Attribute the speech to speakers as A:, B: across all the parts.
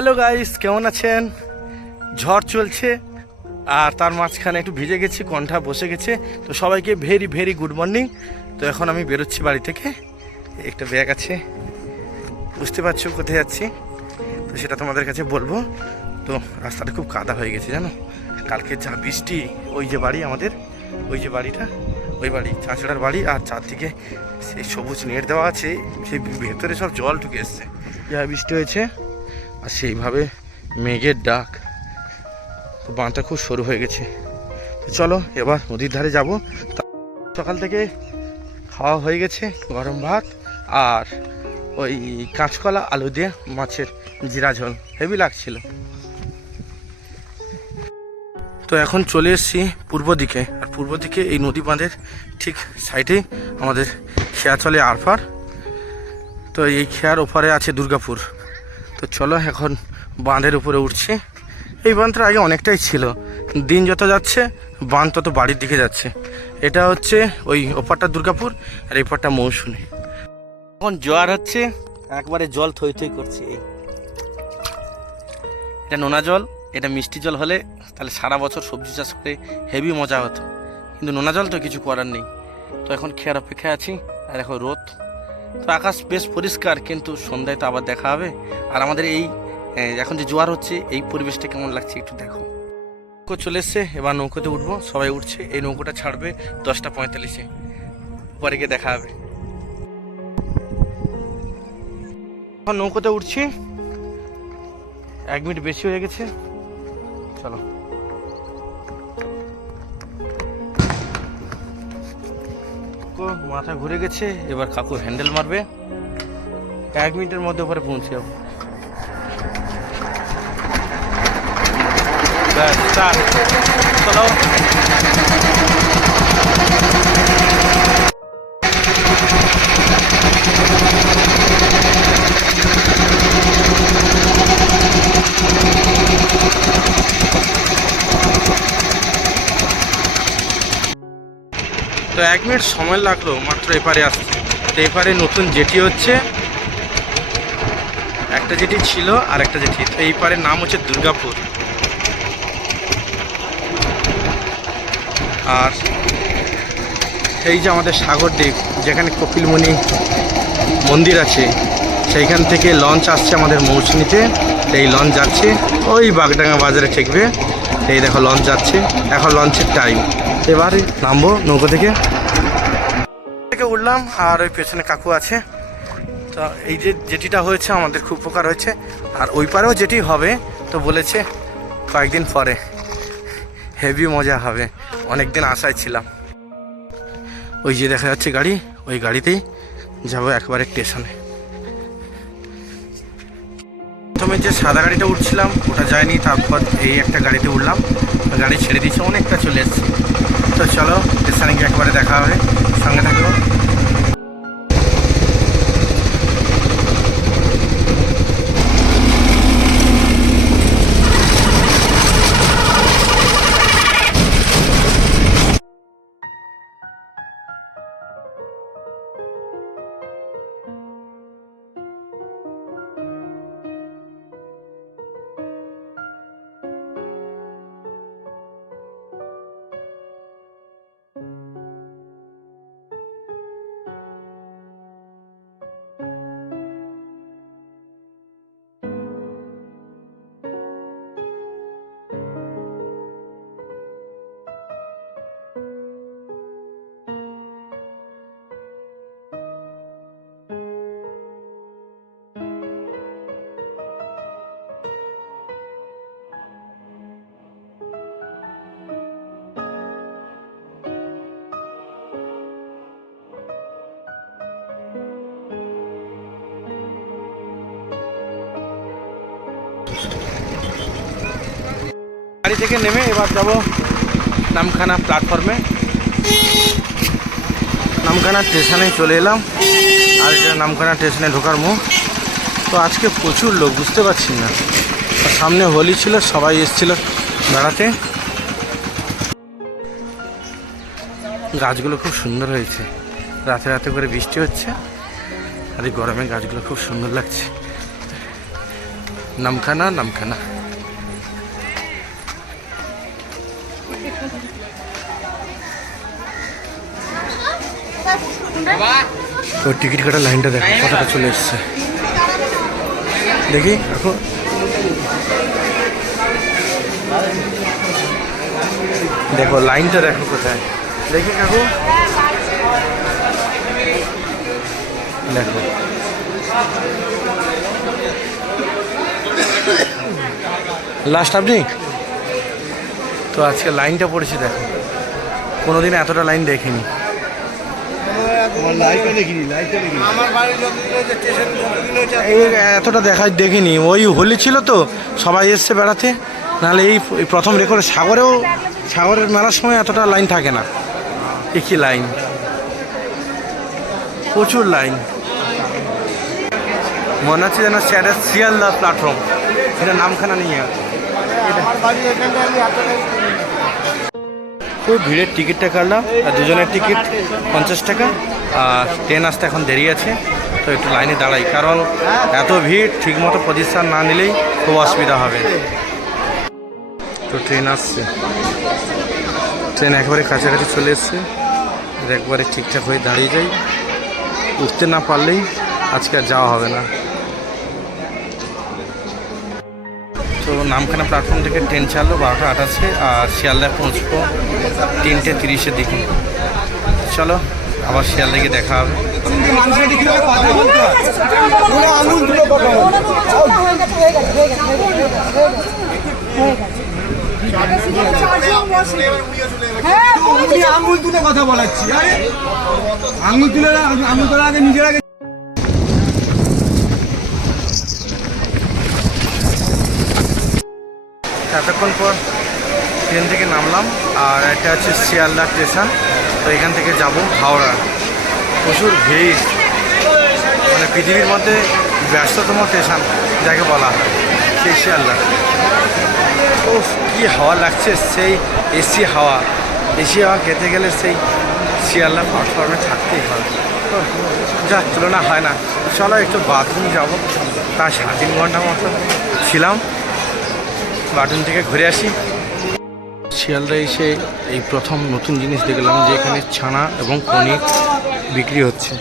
A: Hello guys, কেমন আছেন? ঝড় চলছে, আর তার মাঝখানে একটু ভিজে গেছি, কণ্ঠা বসে গেছে, তো সবাইকে ভেরি ভেরি গুড মর্নিং তো এখন আমি বেরোচ্ছি বাড়ি থেকে, একটা ব্যাগ আছে, বুঝতে পারছ কোথায় যাচ্ছি? তো সেটা তোমাদের কাছে বলব। তো রাস্তাটা খুব কাদা হয়ে গেছে, জানো? কালকে যা বৃষ্টি, ওই যে বাড়ি আমাদের, ওই যে বাড়িটা, ওই বাড়ি, চাঁচড়ার বাড়ি, আর চারদিকে সেই সবুজ নেট দেওয়া আছে, সেই ভেতরে সব জল ঢুকে এসছে। যা বৃষ্টি হয়েছে আর সেইভাবে মেঘের ডাক, তো বাঁধটা খুব সরু হয়ে গেছে। তো চলো, এবার নদীর ধারে যাব। সকাল থেকে খাওয়া হয়ে গেছে গরম ভাত আর ওই কাঁচকলা, আলু দিয়ে মাছের জিরা ঝোল। হেভি লাগছিল। তো এখন চলে এসেছি পূর্ব দিকে। আর পূর্ব দিকে এই নদী বাঁধের ঠিক সাইডেই আমাদের খেয়া চলে আরফার। তো এই খেয়ার ওপারে আছে দুর্গাপুর। তো চলো এখন বাঁধের উপরে উঠছে। এই বাঁধটা আগে অনেকটাই ছিল। দিন যত যাচ্ছে, বাঁধ তত বাড়ির দিকে যাচ্ছে। এটা হচ্ছে ওই ওপারটা দুর্গাপুর আর এই পারটা মৌসুমী। এখন জোয়ার হচ্ছে, একবারে জল থই থই করছে এই। এটা নোনা জল, এটা মিষ্টি জল হলে তাহলে সারা বছর সবজি চাষ করে হেভি মজা হতো। কিন্তু নোনা জল তো কিছু করার নেই। তো এখন খেয়ার অপেক্ষায় আছি, আর এখন রোদ। তো আকাশ বেশ পরিষ্কার, কিন্তু সন্ধ্যায় তো আবার দেখা হবে। আর আমাদের এই এখন যে জোয়ার হচ্ছে, এই পরিবেশটা কেমন লাগছে একটু দেখো। নৌকো চলে এসছে, এবার নৌকোতে উঠবো। সবাই উঠছে, এই নৌকোটা ছাড়বে দশটা পঁয়তাল্লিশে। পরে গিয়ে দেখা হবে। এখন নৌকোতে উঠছি। এক মিনিট বেশি হয়ে গেছে। চলো। কাকু মাথা ঘুরে গেছে, এবার কাকু হ্যান্ডেল মারবে। এক মিনিটের মধ্যে ওপরে পৌঁছে যাব ব্যাস চলো। এক মিনিট সময় লাগল, মাত্র এপারে আসতে। তো এপারে নতুন জেটি হচ্ছে, একটা জেটি ছিল আর একটা জেটি। তো এই নাম হচ্ছে দুর্গাপুর। আর এই যে আমাদের সাগর দ্বীপ, যেখানে কপিলমণি মন্দির আছে, সেইখান থেকে লঞ্চ আসছে আমাদের মৌসুমিতে। এই লঞ্চ যাচ্ছে, ওই বাগডাঙ্গা বাজারে ঠেকবে। এই দেখো লঞ্চ যাচ্ছে, এখন লঞ্চের টাইম এবারে নামবো নৌকো থেকে। থেকে উঠলাম আর ওই পেছনে কাকু আছে। তো এই যে যেটিটা হয়েছে, আমাদের খুব উপকার হয়েছে। আর ওই পারেও যেটি হবে, তো বলেছে কয়েকদিন পরে। হেভি মজা হবে অনেক দিন আশায় ছিলাম। ওই যে দেখা যাচ্ছে গাড়ি, ওই গাড়িতেই যাব একবারে স্টেশনে। প্রথমে যে সাদা গাড়িটা উঠছিলাম, ওটা যায়নি, তারপর এই একটা গাড়িতে উঠলাম। গাড়ি ছেড়ে দিয়েছে, অনেকটা চলে এসেছি। তো চলো স্টেশনে গিয়ে একবারে দেখা হবে সঙ্গে থাকব Thank you. থেকে নেমে এবার যাব নামখানা প্ল্যাটফর্মে নামখানা স্টেশনে চলে এলাম, আর এটা নামখানা স্টেশনে ঢোকার মুখ। তো আজকে প্রচুর লোক, বুঝতে পারছি না। সামনে হোলি ছিল, সবাই এসেছিল বেড়াতে। গাছগুলো খুব সুন্দর হয়েছে। রাতে রাতে করে বৃষ্টি হচ্ছে, আর এই গরমে গাছগুলো খুব সুন্দর লাগছে। নামখানা নামখানা। তো টিকিট কাটার লাইনটা দেখো কতটা চলে এসছে। দেখি এখন। দেখো লাইনটা দেখো কোথায়। দেখি কাকু দেখো। লাস্ট আপনি? তো আজকে লাইনটা পড়েছে দেখো। কোনোদিন এতটা লাইন দেখিনি। এতটা দেখা দেখিনি। ওই হোলি ছিল তো সবাই এসছে বেড়াতে। নাহলে এই প্রথম রেকর্ড সাগরেও সাগরের মেলার সময় এতটা লাইন থাকে না। একই লাইন। প্রচুর লাইন। মনে হচ্ছে যেন সেটা শিয়ালদা প্ল্যাটফর্ম। এটা নামখানা নিয়ে খুব ভিড়ের টিকিটটা কাটলাম, আর দুজনের টিকিট পঞ্চাশ টাকা, আর ট্রেন আসতে এখন দেরি আছে, তো একটু লাইনে দাঁড়াই, কারণ এত ভিড়, ঠিকমতো পজিশন না নিলেই খুব অসুবিধা হবে। তো ট্রেন আসছে। ট্রেন একেবারে কাছাকাছি চলে এসছে, একবারে ঠিকঠাক হয়ে দাঁড়িয়ে যাই। উঠতে না পারলেই আজকে আর যাওয়া হবে না। তো নামখানা প্ল্যাটফর্ম থেকে ট্রেন ছাড়লো বারোটা আটাশে আর শিয়ালদায় পৌঁছবো তিনটে তিরিশের দিকে। চলো আবার শিয়ালদাকে দেখা হবে।
B: আঙুল তুলে কথা বলাচ্ছি। আঙুল তুলে আঙুল তোলা আগে নিজের আগে
A: এতক্ষণ পর ট্রেন থেকে নামলাম, আর এটা হচ্ছে শিয়ালদা স্টেশন। তো এখান থেকে যাব হাওড়া। প্রচুর ভিড়। মানে পৃথিবীর মধ্যে ব্যস্ততম স্টেশন, যাকে বলা হয়, সেই শিয়ালদা। ও কী হাওয়া লাগছে, সেই এসি হাওয়া। এসি হাওয়া খেতে গেলে সেই শিয়ালদা প্ল্যাটফর্মে থাকতেই হয়। যা, তুলনা হয় না। চলো একটু বাথরুম যাব। তার সাড়ে তিন ঘণ্টা মতো ছিলাম। বাটন থেকে ঘুরে আসি। শিয়ালদা এসে এই প্রথম নতুন জিনিস দেখলাম যে এখানে ছানা এবং পনির বিক্রি হচ্ছে।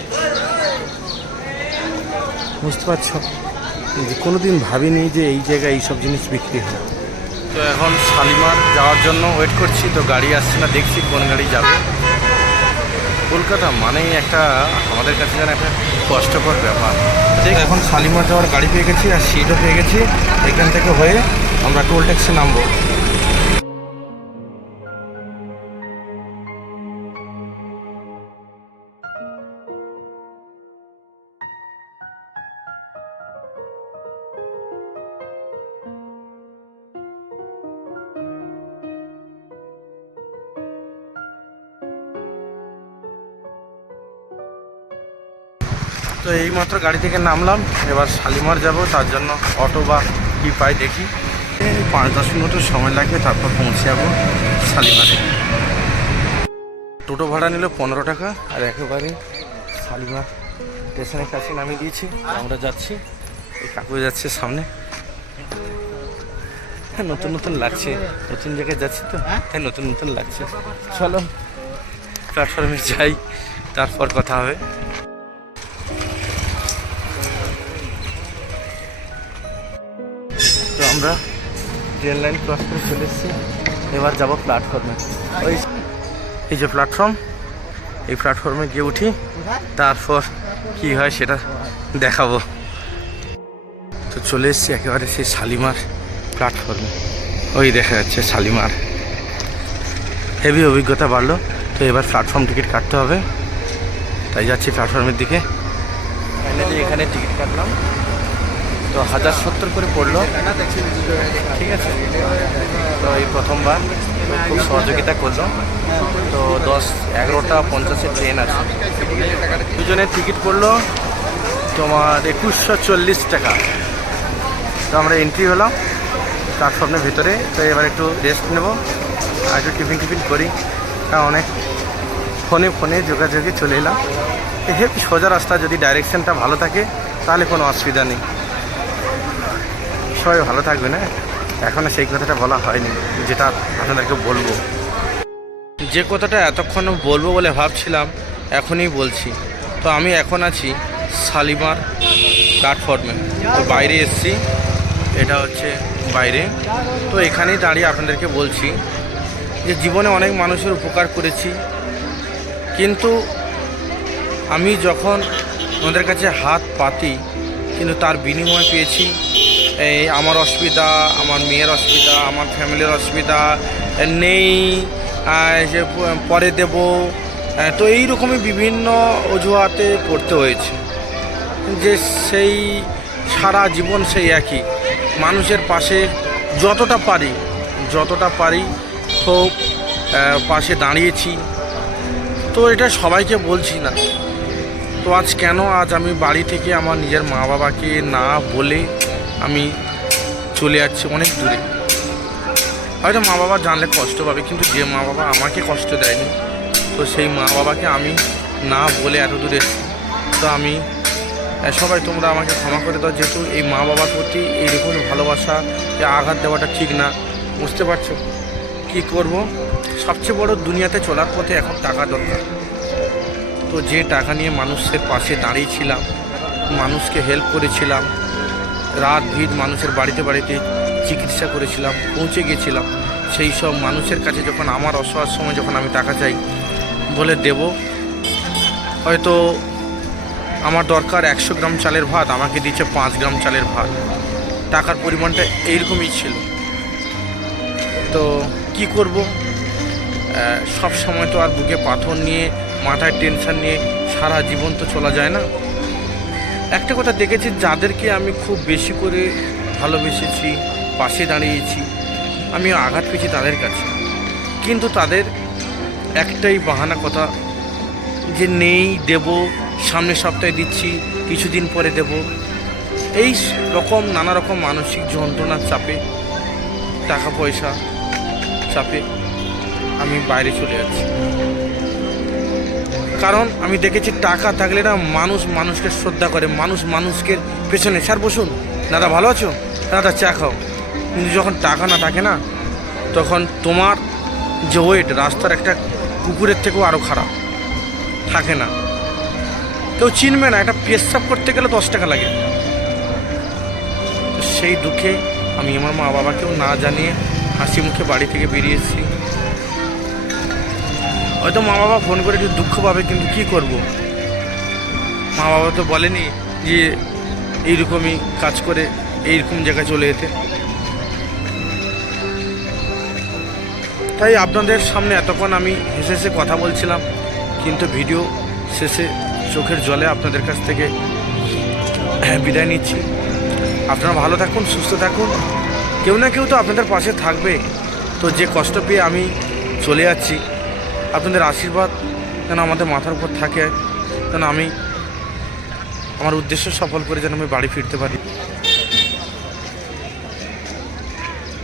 A: বুঝতে পারছ? যে কোনোদিন ভাবিনি যে এই জায়গায় এইসব জিনিস বিক্রি হয়। তো এখন শালিমার যাওয়ার জন্য ওয়েট করছি তো গাড়ি আসছে না দেখছি কোন গাড়ি যাবে। কলকাতা মানেই একটা আমাদের কাছে যেন একটা কষ্টকর ব্যাপার। এখন শালিমার যাওয়ার গাড়ি পেয়ে গেছি আর সিটও পেয়ে গেছি। এখান থেকে হয়ে আমরা টোল ট্যাক্সি নামবো। তো এইমাত্র গাড়ি থেকে নামলাম, এবার শালিমার যাব, তার জন্য অটো বা কি পাই দেখি পাঁচ দশ মিনিটের সময় লাগবে তারপর পৌঁছে যাব শালিমারে। টোটো ভাড়া নিল পনেরো টাকা, আর একেবারে শালিমার স্টেশনের কাছে নামিয়ে দিয়েছি। আমরা যাচ্ছি, এই কাকু যাচ্ছে সামনে। হ্যাঁ নতুন নতুন লাগছে, নতুন জায়গায় যাচ্ছি তো। তাই নতুন নতুন লাগছে। চলো প্ল্যাটফর্মে যাই, তারপর কথা হবে। ট্রেন লাইন ক্রস করে চলে এসেছি। এবার যাব প্ল্যাটফর্মে ওই এই যে প্ল্যাটফর্ম এই প্ল্যাটফর্মে গিয়ে উঠি, তারপর কি হয় সেটা দেখাবো। তো চলে এসেছি একেবারে সেই শালিমার প্ল্যাটফর্মে ওই দেখা যাচ্ছে শালিমার। হেভি অভিজ্ঞতা বাড়লো। তো এবার প্ল্যাটফর্ম টিকিট কাটতে হবে। তাই যাচ্ছি প্ল্যাটফর্মের দিকে। ফাইনালি এখানে টিকিট কাটলাম। তো হাজার সত্তর করে পড়ল। ঠিক আছে? তো এই প্রথমবার খুব সহযোগিতা করল। তো দশ এগারোটা পঞ্চাশের ট্রেন আছে। দুজনের টিকিট পড়ল তোমার একুশশো চল্লিশ টাকা। তো আমরা এন্ট্রি হলাম প্ল্যাটফর্মের ভিতরে। তো এবার একটু রেস্ট নেব। আর একটু টিফিন টিফিন করি। কারণ অনেক ফোনে ফোনে যোগাযোগে চলে এলাম। হেভি সোজা রাস্তা, যদি ডাইরেকশনটা ভালো থাকে, তাহলে কোনো অসুবিধা নেই। সবাই ভালো থাকবে না এখনও সেই কথাটা বলা হয়নি, যেটা আপনাদেরকে বলব। যে কথাটা এতক্ষণ বলব বলে ভাবছিলাম, এখনই বলছি। তো আমি এখন আছি শালিমার প্ল্যাটফর্মে। তো বাইরে এসছি, এটা হচ্ছে বাইরে। তো এখানেই দাঁড়িয়ে আপনাদেরকে বলছি যে জীবনে অনেক মানুষের উপকার করেছি, কিন্তু আমি যখন ওদের কাছে হাত পাতি, কিন্তু তার বিনিময় পেয়েছি এই আমার অসুবিধা, আমার মেয়ের অসুবিধা, আমার ফ্যামিলির অসুবিধা, নেই যে পরে দেব। তো এই রকমই বিভিন্ন অজুহাতে পড়তে হয়েছে। যে সেই সারা জীবন সেই একই। মানুষের পাশে যতটা পারি যতটা পারি হোক পাশে দাঁড়িয়েছি। তো এটা সবাইকে বলছি না। তো আজ কেন আজ আমি বাড়ি থেকে আমার নিজের মা বাবাকে না বলে আমি চলে যাচ্ছি অনেক দূরে। হয়তো মা বাবা জানলে কষ্ট পাবে, কিন্তু যে মা বাবা আমাকে কষ্ট দেয়নি, তো সেই মা বাবাকে আমি না বলে এত দূরে। তো আমি সবাই তোমরা আমাকে ক্ষমা করে দাও, যেহেতু এই মা বাবার প্রতি এইরকম ভালোবাসা আঘাত দেওয়াটা ঠিক না। বুঝতে পারছ? কি করব? সবচেয়ে বড় দুনিয়াতে চলার পথে এখন টাকা দরকার। তো যে টাকা নিয়ে মানুষের পাশে দাঁড়িয়েছিলাম মানুষকে হেল্প করেছিলাম রাত ভিড় মানুষের বাড়িতে বাড়িতে চিকিৎসা করেছিলাম, পৌঁছে গিয়েছিলাম সেই সব মানুষের কাছে যখন আমার অসহায় সময় যখন আমি টাকা চাই, বলে দেব। হয়তো আমার দরকার একশো গ্রাম চালের ভাত, আমাকে দিচ্ছে পাঁচ গ্রাম চালের ভাত। টাকার পরিমাণটা এইরকমই ছিল। তো কি করব? সব সময় তো আর বুকে পাথর নিয়ে, মাথায় টেনশন নিয়ে সারা জীবন তো চলা যায় না। একটা কথা দেখেছি, যাদেরকে আমি খুব বেশি করে ভালোবেসেছি, পাশে দাঁড়িয়েছি, আমি আঘাত পেয়েছি তাদের কাছে। কিন্তু তাদের একটাই বাহানা কথা যে নেই, দেব সামনের সপ্তাহে দিচ্ছি, কিছুদিন পরে দেব। এই রকম, নানা রকম মানসিক যন্ত্রণার চাপে, টাকা পয়সা চাপে আমি বাইরে চলে যাচ্ছি। কারণ আমি দেখেছি টাকা থাকলে না মানুষ মানুষকে শ্রদ্ধা করে, মানুষ মানুষকে পেছনে। স্যার, বসুন। দাদা, ভালো আছো? দাদা, চা খাও। কিন্তু যখন টাকা না থাকে না, তখন তোমার যে ওয়েট রাস্তার একটা কুকুরের থেকেও আরও খারাপ। থাকে না। কেউ চিনবে না, একটা পেশাব করতে গেলে দশ টাকা লাগে। সেই দুঃখে আমি আমার মা বাবাকেও না জানিয়ে হাসি মুখে বাড়ি থেকে বেরিয়ে এসেছি। হয়তো মা বাবা ফোন করে একটু দুঃখ পাবে, কিন্তু কি করব? মা বাবা তো বলেনি যে এইরকমই কাজ করে, এইরকম জায়গায় চলে যেতে। তাই আপনাদের সামনে এতক্ষণ আমি হেসে হেসে কথা বলছিলাম, কিন্তু ভিডিও শেষে চোখের জলে আপনাদের কাছ থেকে বিদায় নিচ্ছি। আপনারা ভালো থাকুন, সুস্থ থাকুন। কেউ না কেউ তো আপনাদের পাশে থাকবে। তো যে কষ্ট পেয়ে আমি চলে যাচ্ছি আপনাদের আশীর্বাদ যেন আমাদের মাথার উপর থাকে, যেন আমি আমার উদ্দেশ্য সফল করে যেন আমি বাড়ি ফিরতে পারি।